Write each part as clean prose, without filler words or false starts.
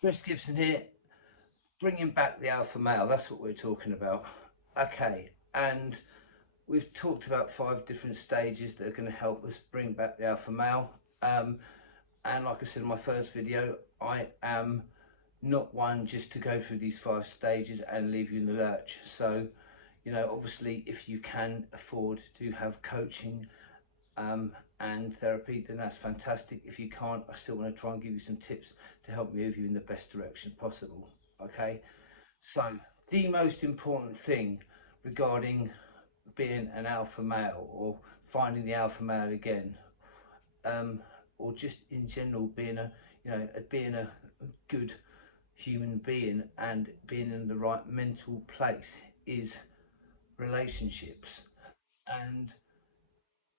Chris Gibson here, bringing back the alpha male. That's what we're talking about. Okay, and we've talked about 5 different stages that are going to help us bring back the alpha male. And like I said in my first video, I am not one just to go through these 5 stages and leave you in the lurch. So, obviously, if you can afford to have coaching and therapy, then that's fantastic. If you can't, I still want to try and give you some tips to help move you in the best direction possible. Okay, so the most important thing regarding being an alpha male, or finding the alpha male again, or just in general being being a good human being and being in the right mental place, is relationships. And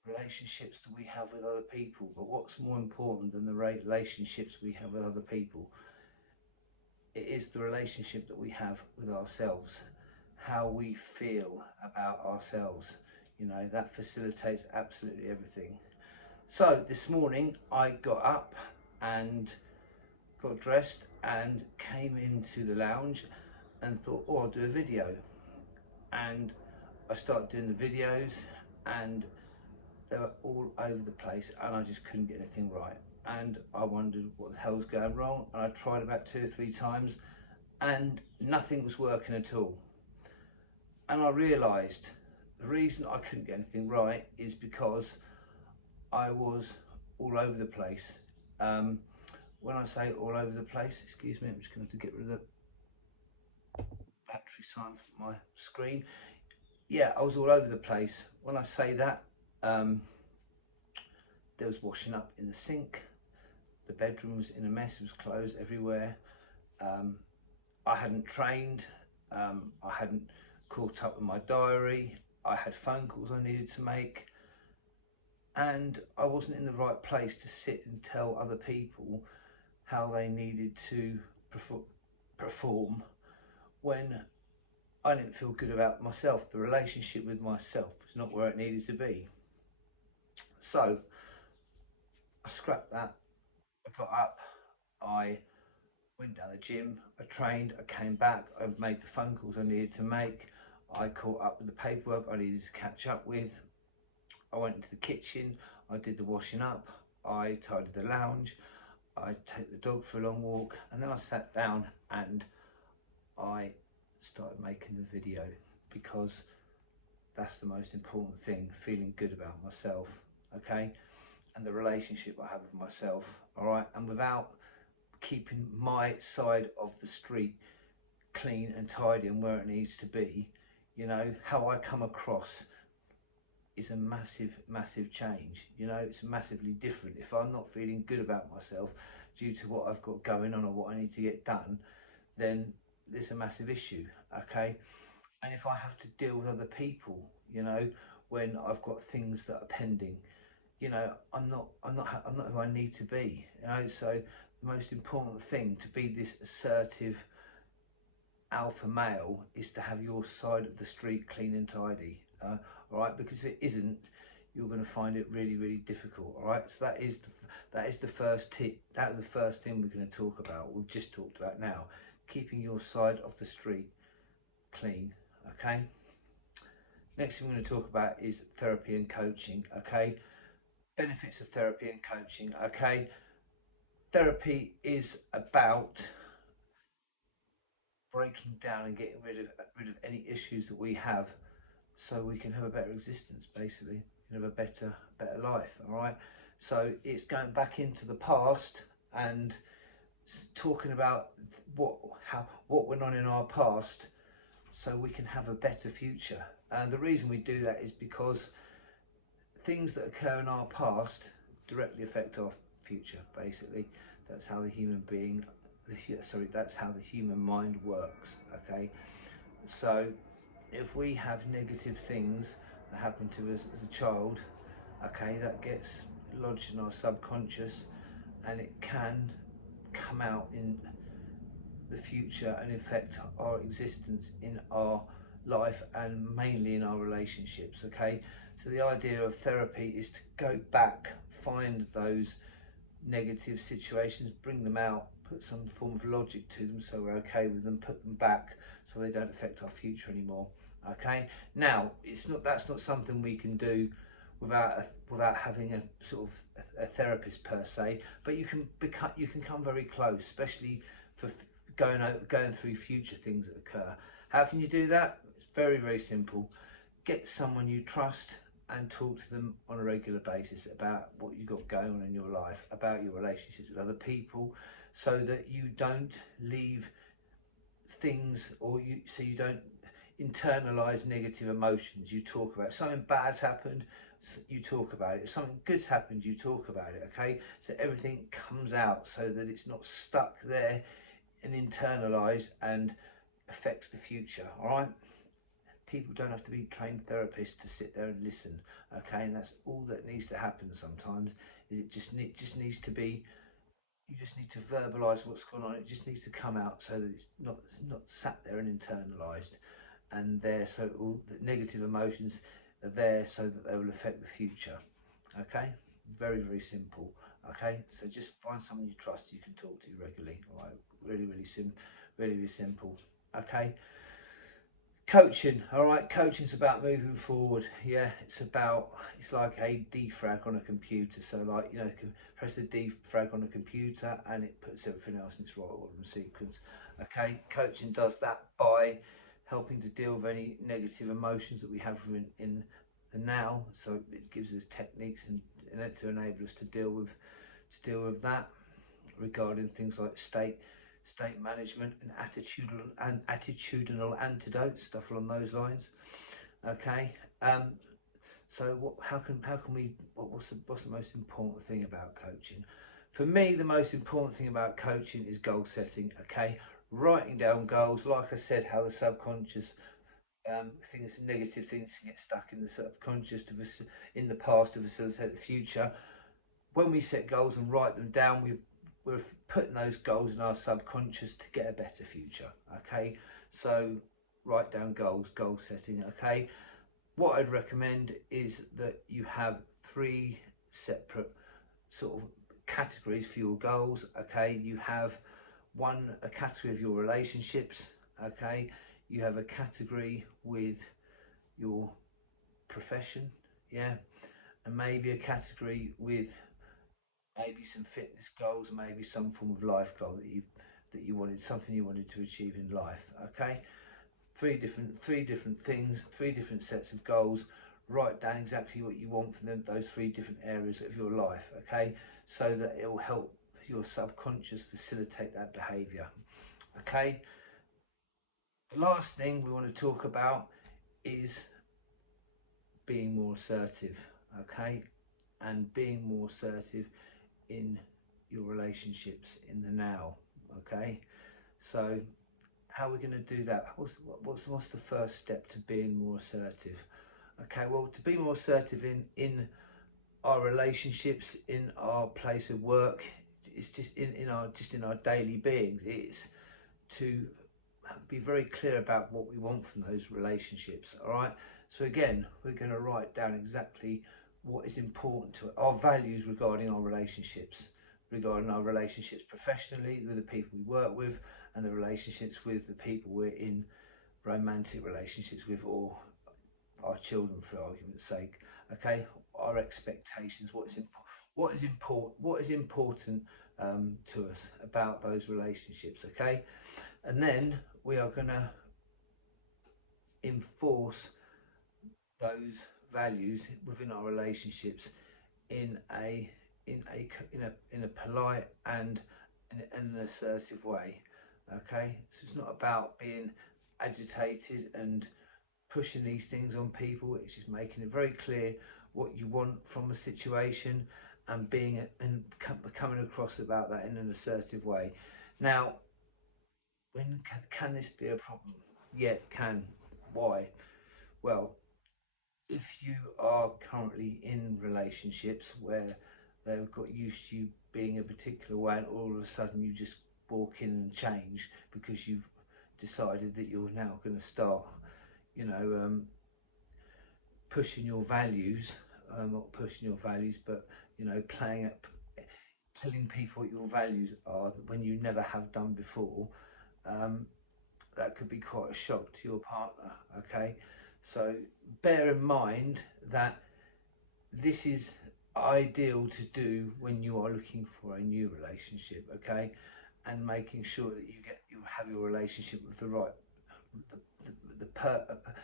relationships that we have with other people. But what's more important than the relationships we have with other people? It is the relationship that we have with ourselves, how we feel about ourselves. That facilitates absolutely everything. So this morning I got up and got dressed and came into the lounge and thought, oh, I'll do a video. And I started doing the videos, and they were all over the place, and I just couldn't get anything right. And I wondered what the hell's going wrong. And I tried about 2 or 3 times and nothing was working at all. And I realised the reason I couldn't get anything right is because I was all over the place. When I say all over the place, excuse me, I'm just going to have to get rid of the battery sign from my screen. Yeah, I was all over the place. When I say that, there was washing up in the sink. The bedroom was in a mess. It was clothes everywhere. I hadn't trained. I hadn't caught up with my diary. I had phone calls I needed to make. And I wasn't in the right place to sit and tell other people how they needed to perform when I didn't feel good about myself. The relationship with myself was not where it needed to be. So I scrapped that. I got up, I went down the gym, I trained, I came back, I made the phone calls I needed to make, I caught up with the paperwork I needed to catch up with. I went into the kitchen, I did the washing up, I tidied the lounge, I take the dog for a long walk, and then I sat down and I started making the video, because that's the most important thing, feeling good about myself, okay, and the relationship I have with myself, all right, and without keeping my side of the street clean and tidy and where it needs to be, how I come across is a massive change. It's massively different. If I'm not feeling good about myself due to what I've got going on or what I need to get done, then there's a massive issue, okay? And if I have to deal with other people, when I've got things that are pending, I'm not who I need to be. So the most important thing to be this assertive alpha male is to have your side of the street clean and tidy. All right, because if it isn't, you're going to find it really difficult. All right, so that is the first tip. That's the first thing we're going to talk about. We've just talked about now, keeping your side of the street clean. Okay. Next thing we're going to talk about is therapy and coaching. Okay. Benefits of therapy and coaching. Okay. Therapy is about breaking down and getting rid of any issues that we have, so we can have a better existence, basically, have a better life. All right, so it's going back into the past and talking about what went on in our past, so we can have a better future. And the reason we do that is because things that occur in our past directly affect our future, basically. That's how the human being that's how the human mind works. Okay, so if we have negative things that happen to us as a child, okay, that gets lodged in our subconscious, and it can come out in the future and affect our existence in our life, and mainly in our relationships. Okay, so the idea of therapy is to go back, find those negative situations, bring them out, put some form of logic to them, so we're okay with them, put them back so they don't affect our future anymore. Okay, now that's not something we can do without having a sort of a therapist per se, but you can come very close, especially for going through future things that occur. How can you do that? It's very, very simple. Get someone you trust and talk to them on a regular basis about what you've got going on in your life, about your relationships with other people, so that you don't leave things, or you don't internalize negative emotions. You talk about it. If something bad's happened, you talk about it. If something good's happened, you talk about it. Okay, so everything comes out so that it's not stuck there and internalized and affects the future. All right, people don't have to be trained therapists to sit there and listen. Okay, and that's all that needs to happen sometimes. Is it just needs to be, you just need to verbalize what's going on. It just needs to come out so that it's not sat there and internalized and there, so all the negative emotions are there so that they will affect the future. Okay, very, very simple. Okay, so just find someone you trust, you can talk to regularly. All right, really, really simple. Okay, coaching. All right, coaching's about moving forward. Yeah, it's like a defrag on a computer. So like, you can press the defrag on a computer and it puts everything else in its right order and sequence. Okay, coaching does that by helping to deal with any negative emotions that we have in the now. So it gives us techniques and to enable us to deal with that, regarding things like state management and attitudinal antidotes, stuff along those lines. Okay, so what's the most important thing about coaching? For me, the most important thing about coaching is goal setting. Okay, writing down goals. Like I said, how the subconscious things, negative things can get stuck in the subconscious in the past to facilitate the future. When we set goals and write them down, we're putting those goals in our subconscious to get a better future. Okay, so write down goals, goal setting. Okay, what I'd recommend is that you have 3 separate sort of categories for your goals. Okay, you have a category of your relationships. Okay, you have a category with your profession, yeah, and maybe a category with maybe some fitness goals, maybe some form of life goal that you wanted, something you wanted to achieve in life. Okay, three different things, 3 different sets of goals. Write down exactly what you want from those 3 different areas of your life. Okay, so that it will help your subconscious facilitate that behavior. Okay, the last thing we want to talk about is being more assertive. Okay, and being more assertive in your relationships in the now. Okay, so how are we going to do that? What's the first step to being more assertive? Okay, well, to be more assertive in our relationships, in our place of work, it's just in our daily beings. It's to be very clear about what we want from those relationships. All right, so again, we're going to write down exactly what is important to our values regarding our relationships, professionally with the people we work with, and the relationships with the people we're in romantic relationships with, or our children, for argument's sake. Okay, our expectations, what is important to us about those relationships. Okay, and then we are going to enforce those values within our relationships in a polite and in an assertive way. Okay, so it's not about being agitated and pushing these things on people. It's just making it very clear what you want from a situation and coming across about that in an assertive way. Now, when can this be a problem? Yeah, it can. Why? Well, if you are currently in relationships where they've got used to you being a particular way and all of a sudden you just walk in and change because you've decided that you're now going to start, pushing your values, not pushing your values, but playing up, telling people what your values are when you never have done before, that could be quite a shock to your partner. Okay, so bear in mind that this is ideal to do when you are looking for a new relationship. Okay, and making sure that you have your relationship with the right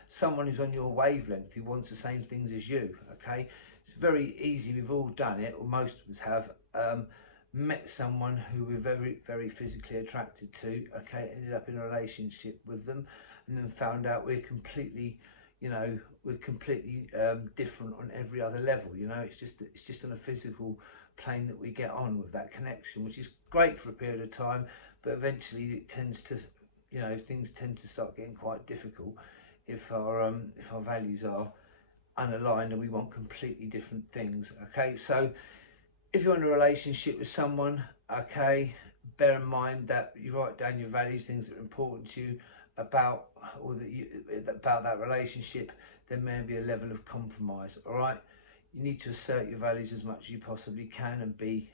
someone who's on your wavelength, who wants the same things as you. Okay, it's very easy, we've all done it, or most of us have, met someone who we're very physically attracted to, okay, ended up in a relationship with them, and then found out we're completely, different on every other level. It's just on a physical plane that we get on with that connection, which is great for a period of time, but eventually it tends to, things tend to start getting quite difficult if our values are unaligned and we want completely different things. Okay, so if you're in a relationship with someone, okay, bear in mind that you write down your values, things that are important to you about that relationship. There may be a level of compromise. All right, you need to assert your values as much as you possibly can, and be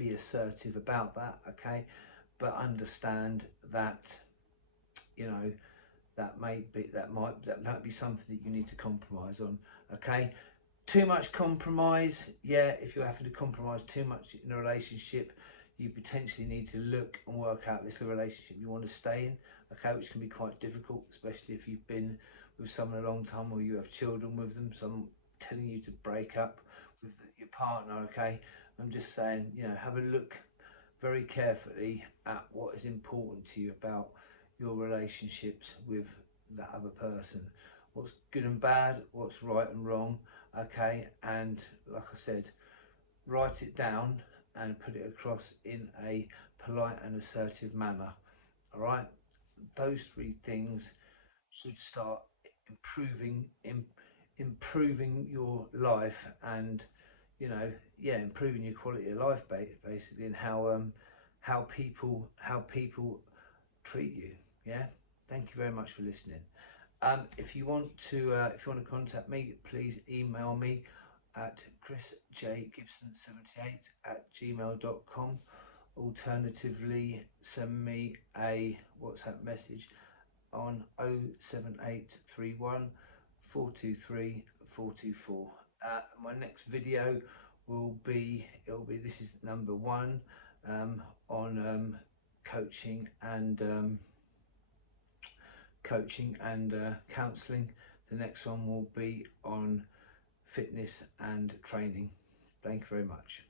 assertive about that. Okay, but understand that that might be something that you need to compromise on. Okay, too much compromise, if you're having to compromise too much in a relationship, you potentially need to look and work out this is a relationship you want to stay in. Okay, which can be quite difficult, especially if you've been with someone a long time or you have children with them. So I'm telling you to break up with your partner. Okay, I'm just saying, have a look very carefully at what is important to you about your relationships with that other person, what's good and bad, what's right and wrong. Okay, and like I said, write it down and put it across in a polite and assertive manner. All right, those three things should start improving your life, and improving your quality of life, basically, and how people treat you. Thank you very much for listening. If you want to contact me, please email me at chrisjgibson78@gmail.com. Alternatively, send me a WhatsApp message on 07831 423 424. My next video will be this is number 1 on coaching and counselling. The next one will be on fitness and training. Thank you very much.